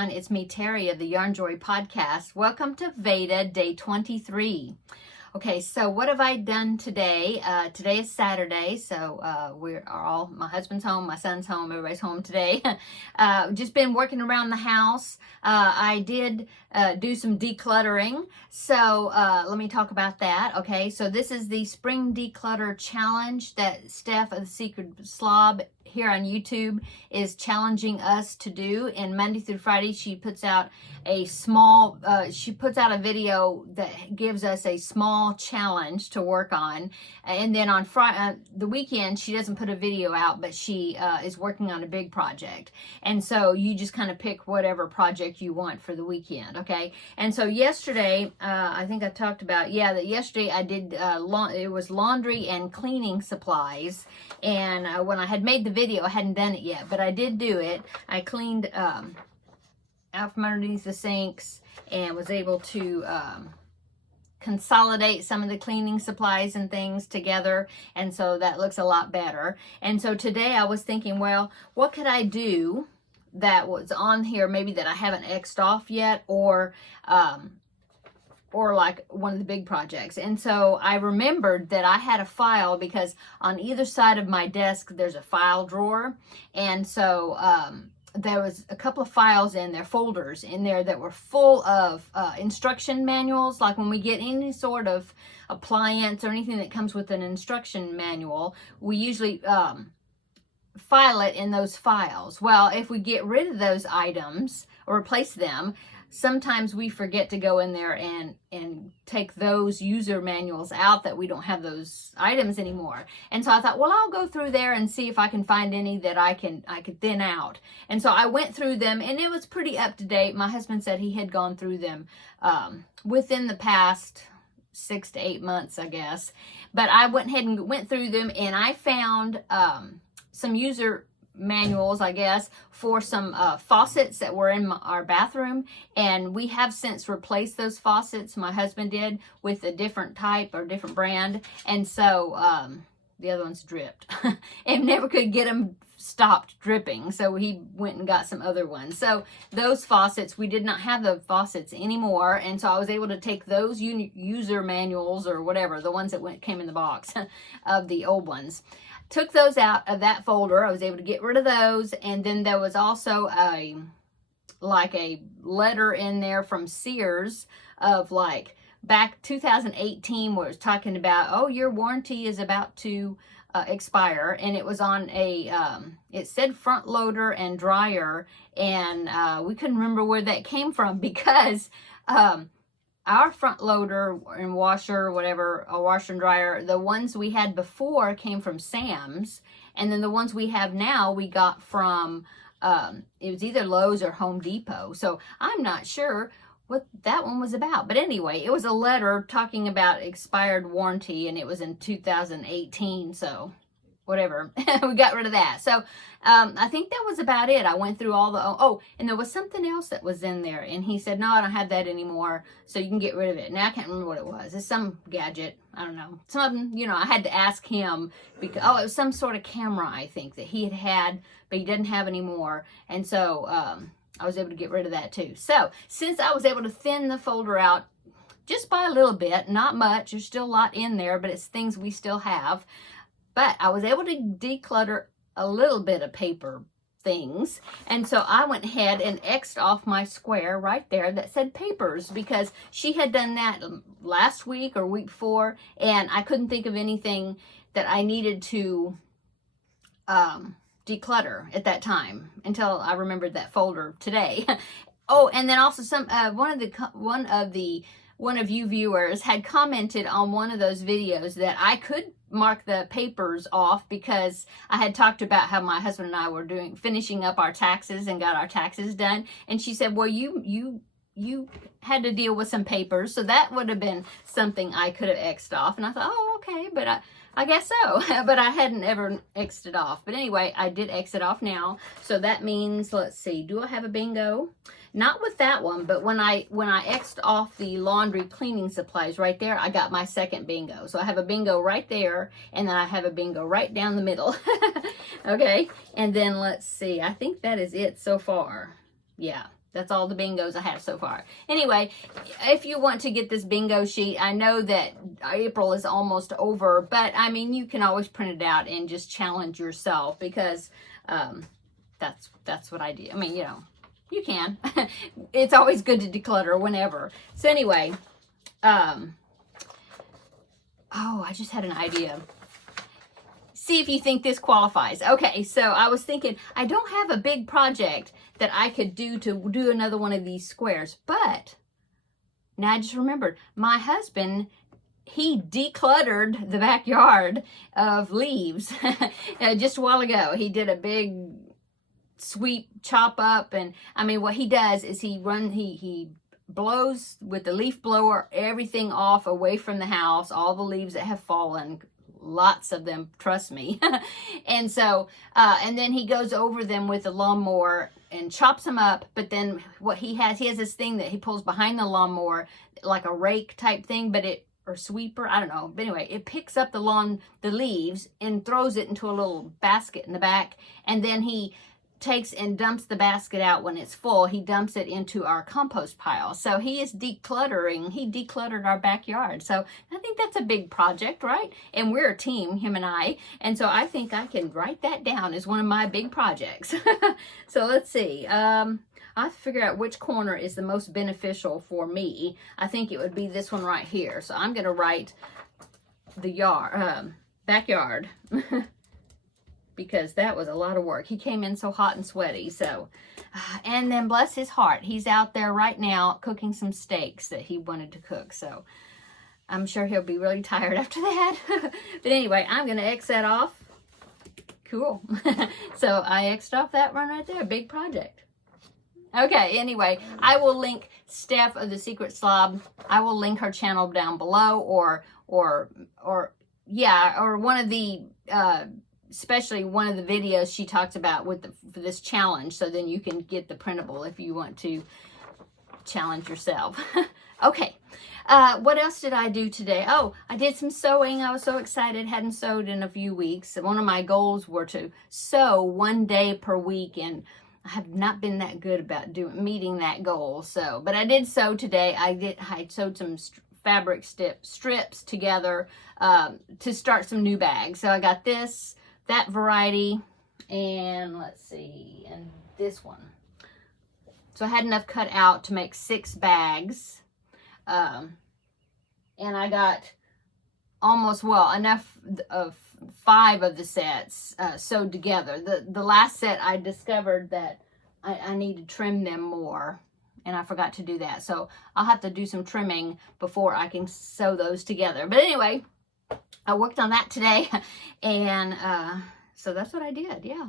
everyone. It's me, Terri, of the Yarnjoy podcast. Welcome to VEDA Day 23. Okay, so what have I done today? Today is Saturday, so my husband's home, my son's home, everybody's home today. Just been working around the house. I did do some decluttering, so let me talk about that. Okay, so this is the Spring Declutter Challenge that Steph of the Secret Slob here on YouTube is challenging us to do. And Monday through Friday, she puts out a video that gives us a small challenge to work on. And then on the weekend, she doesn't put a video out, but she is working on a big project. And so you just kind of pick whatever project you want for the weekend, okay? And so yesterday, I think I talked about, that yesterday I did, it was laundry and cleaning supplies. And when I had made the video, I hadn't done it yet, but I did do it. I cleaned out from underneath the sinks and was able to consolidate some of the cleaning supplies and things together, and so that looks a lot better. And so today I was thinking, well, what could I do that was on here maybe that I haven't X'd off yet, or like one of the big projects. And so I remembered that I had a file, because on either side of my desk there's a file drawer, and so there was a couple of files in there, folders in there, that were full of instruction manuals. Like when we get any sort of appliance or anything that comes with an instruction manual, we usually file it in those files. Well, if we get rid of those items or replace them, sometimes we forget to go in there and take those user manuals out, that we don't have those items anymore. And so I thought, well, I'll go through there and see if I can find any that I could thin out. And so I went through them, and it was pretty up to date. My husband said he had gone through them within the past 6 to 8 months, I guess. But I went ahead and went through them, and I found some user manuals, I guess, for some faucets that were in our bathroom, and we have since replaced those faucets, my husband did, with a different type or different brand. And so the other ones dripped and never could get them stopped dripping, so he went and got some other ones. So those faucets, we did not have the faucets anymore, and so I was able to take those user manuals, or whatever, the ones that came in the box of the old ones, took those out of that folder. I was able to get rid of those. And then there was also a letter in there from Sears of like back 2018, where it was talking about, oh, your warranty is about to expire. And it was on it said front loader and dryer, and we couldn't remember where that came from, because our front loader and washer, whatever, a washer and dryer, the ones we had before came from Sam's, and then the ones we have now we got from, it was either Lowe's or Home Depot. So I'm not sure what that one was about. But anyway, it was a letter talking about expired warranty, and it was in 2018, so whatever. We got rid of that. So I think that was about it. I went through all the, and there was something else that was in there, and he said, no, I don't have that anymore, so you can get rid of it. Now I can't remember what it was. It's some gadget, I don't know, something, I had to ask him, because it was some sort of camera, I think, that he had, but he didn't have anymore. And so I was able to get rid of that too. So since I was able to thin the folder out just by a little bit, not much, there's still a lot in there, but it's things we still have. But I was able to declutter a little bit of paper things. And so I went ahead and X'd off my square right there that said papers, because she had done that last week or week before, and I couldn't think of anything that I needed to declutter at that time until I remembered that folder today. Oh, and then also one of you viewers had commented on one of those videos that I could mark the papers off, because I had talked about how my husband and I were finishing up our taxes and got our taxes done. And she said, well, you had to deal with some papers, so that would have been something I could have X'd off. And I thought, oh, okay, but I guess so. But I hadn't ever X'd it off. But anyway, I did X it off now. So that means, let's see, do I have a bingo? Not with that one, but when I X'd off the laundry cleaning supplies right there, I got my second bingo. So I have a bingo right there, and then I have a bingo right down the middle. Okay, and then let's see, I think that is it so far. Yeah, That's all the bingos I have so far. Anyway, if you want to get this bingo sheet, I know that April is almost over, but I mean, you can always print it out and just challenge yourself, because that's what I do. I mean, you know, you can. It's always good to declutter whenever. So anyway, oh, I just had an idea. See if you think this qualifies. Okay, so I was thinking, I don't have a big project that I could do to do another one of these squares, but now I just remembered, my husband, he decluttered the backyard of leaves just a while ago. He did a big sweep, chop up, and I mean, what he does is he blows with the leaf blower everything off away from the house, all the leaves that have fallen, lots of them, trust me. And so and then he goes over them with a lawnmower and chops them up. But then what he has this thing that he pulls behind the lawnmower, like a rake type thing, but or sweeper, I don't know, but anyway, it picks up the leaves and throws it into a little basket in the back, and then he takes and dumps the basket out when it's full. He dumps it into our compost pile. So he is decluttering. He decluttered our backyard. So I think that's a big project, right? And we're a team, him and I. And so I think I can write that down as one of my big projects. So let's see. I have to figure out which corner is the most beneficial for me. I think it would be this one right here. So I'm going to write the backyard. Because that was a lot of work. He came in so hot and sweaty. So, and then bless his heart, he's out there right now cooking some steaks that he wanted to cook. So I'm sure he'll be really tired after that. But anyway, I'm going to X that off. Cool. So I X'd off that one right there. Big project. Okay, anyway, I will link Steph of the Secret Slob. I will link her channel down below, or one of the especially one of the videos she talks about for this challenge, so then you can get the printable if you want to challenge yourself. Okay, what else did I do today? Oh, I did some sewing. I was so excited. Hadn't sewed in a few weeks. One of my goals were to sew one day per week, and I have not been that good about meeting that goal. So, but I did sew today. I sewed some fabric strips together to start some new bags. So I got that variety, and let's see, and this one. So I had enough cut out to make 6 bags, and I got enough of 5 of the sets sewed together. The last set, I discovered that I need to trim them more, and I forgot to do that. So I'll have to do some trimming before I can sew those together. But anyway, I worked on that today, and so that's what I did, yeah.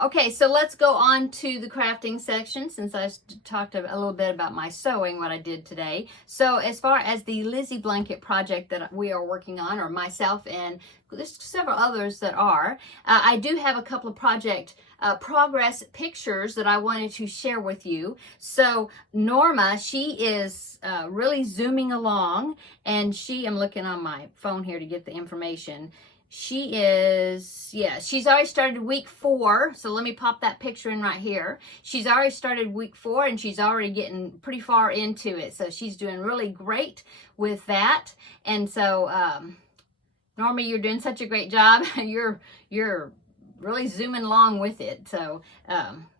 Okay, so let's go on to the crafting section, since I talked a little bit about my sewing, what I did today. So as far as the Lizzie Blanket project that we are working on, or myself and there's several others that are, I do have a couple of project progress pictures that I wanted to share with you. So Norma, she is really zooming along, and I'm looking on my phone here to get the information. She's already started week 4. So let me pop that picture in right here. She's already started week 4, and she's already getting pretty far into it. So she's doing really great with that. And so, Norma, you're doing such a great job. You're really zooming along with it. So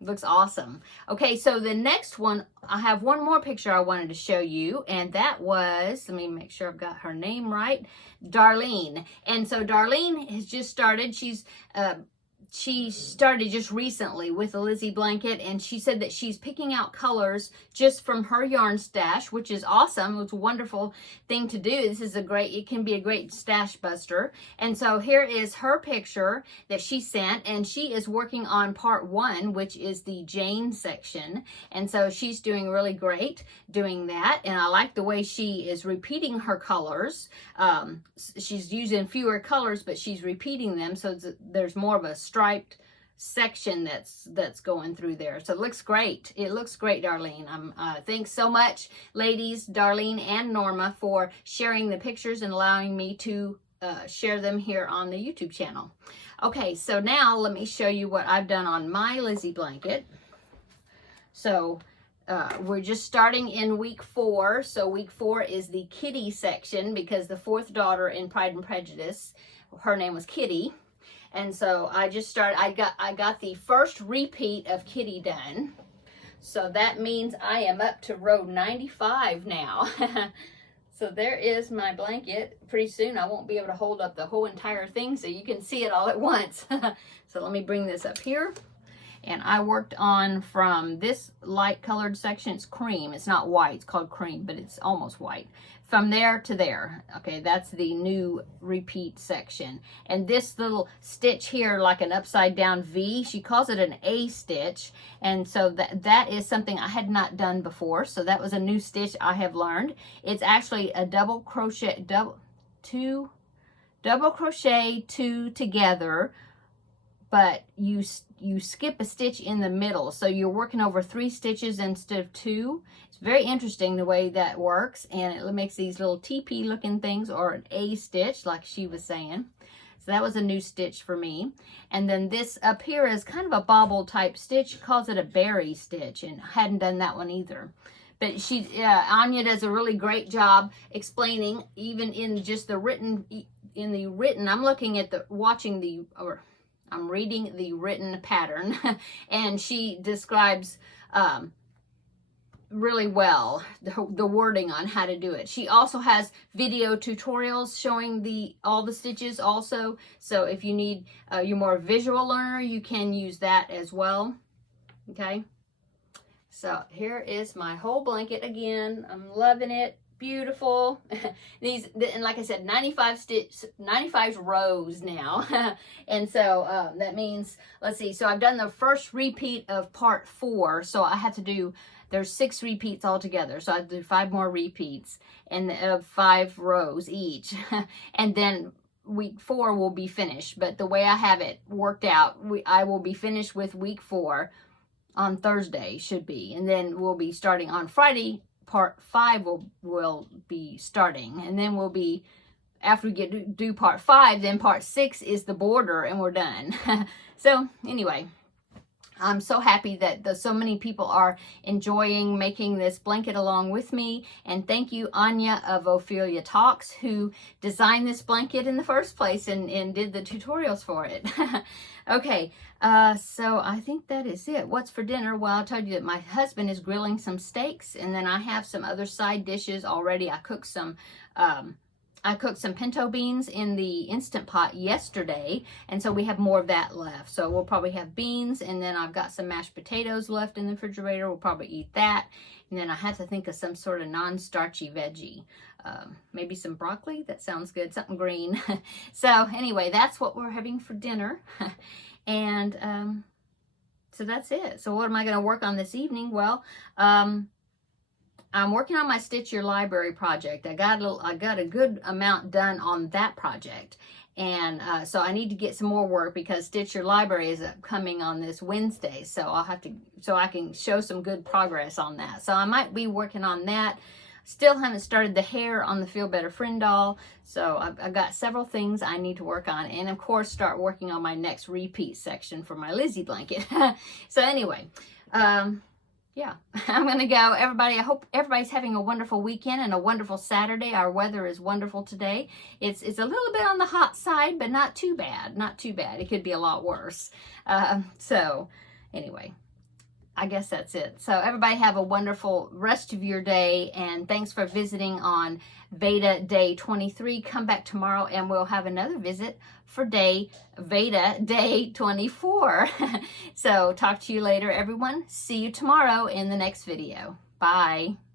looks awesome. Okay, so the next one, I have one more picture I wanted to show you, and that was, let me make sure I've got her name right, Darlene. And so Darlene has just started. She started just recently with the Lizzie Blanket, and she said that she's picking out colors just from her yarn stash, which is awesome. It's a wonderful thing to do. It can be a great stash buster. And so here is her picture that she sent, and she is working on part 1, which is the Jane section. And so she's doing really great doing that. And I like the way she is repeating her colors. She's using fewer colors, but she's repeating them, so there's more of a striped section that's going through there. So it looks great. It looks great, Darlene. Thanks so much, ladies, Darlene and Norma, for sharing the pictures and allowing me to share them here on the YouTube channel. Okay, so now let me show you what I've done on my Lizzie Blanket. So we're just starting in week 4. So week 4 is the Kitty section, because the 4th daughter in Pride and Prejudice, her name was Kitty. And so I just started, I got the first repeat of Kitty done. So that means I am up to row 95 now. So there is my blanket. Pretty soon I won't be able to hold up the whole entire thing so you can see it all at once. So let me bring this up here. And I worked on from this light colored section. It's cream. It's not white. It's called cream, but it's almost white. From there to there. Okay, that's the new repeat section. And this little stitch here, like an upside down V, she calls it an A stitch. And so that is something I had not done before. So that was a new stitch I have learned. It's actually a double crochet, two together, but you skip a stitch in the middle, so you're working over 3 stitches instead of 2. It's very interesting the way that works, and it makes these little TP looking things, or an A stitch like she was saying. So that was a new stitch for me. And then this up here is kind of a bobble type stitch. She calls it a berry stitch, and I hadn't done that one either. But Anya does a really great job explaining, even in just the written, I'm looking at I'm reading the written pattern, and she describes really well the wording on how to do it. She also has video tutorials showing all the stitches also. So if you need, you're more a visual learner, you can use that as well. Okay. So here is my whole blanket again. I'm loving it. Beautiful. And like I said, 95 rows now. And so that means, let's see, so I've done the first repeat of part 4. So I have to do, there's 6 repeats altogether. So I have to do 5 more repeats, and 5 rows each. And then week 4 will be finished. But the way I have it worked out, I will be finished with week 4 on Thursday, should be. And then we'll be starting on Friday. Part 5 will be starting, and then we'll be, after we do part 5, then part 6 is the border, and we're done. So anyway, I'm so happy that so many people are enjoying making this blanket along with me. And thank you, Anya of Ophelia Talks, who designed this blanket in the first place and did the tutorials for it. Okay, so I think that is it. What's for dinner? Well, I'll tell you that my husband is grilling some steaks, and then I have some other side dishes already. I cooked some pinto beans in the Instant Pot yesterday, and so we have more of that left. So we'll probably have beans, and then I've got some mashed potatoes left in the refrigerator. We'll probably eat that. And then I have to think of some sort of non-starchy veggie. Maybe some broccoli. That sounds good. Something green. So anyway, that's what we're having for dinner. And so that's it. So what am I going to work on this evening? Well, I'm working on my Stitch Your Library project. I got a good amount done on that project. And so I need to get some more work, because Stitch Your Library is coming on this Wednesday. So I'll have to, so I can show some good progress on that. So I might be working on that. Still haven't started the hair on the Feel Better Friend doll. So I've got several things I need to work on. And of course, start working on my next repeat section for my Lizzie blanket. So anyway, yeah, I'm going to go. Everybody, I hope everybody's having a wonderful weekend and a wonderful Saturday. Our weather is wonderful today. It's a little bit on the hot side, but not too bad. Not too bad. It could be a lot worse. So anyway, I guess that's it. So everybody have a wonderful rest of your day, and thanks for visiting on VEDA Day 23. Come back tomorrow and we'll have another visit for VEDA Day 24. So talk to you later, everyone. See you tomorrow in the next video. Bye.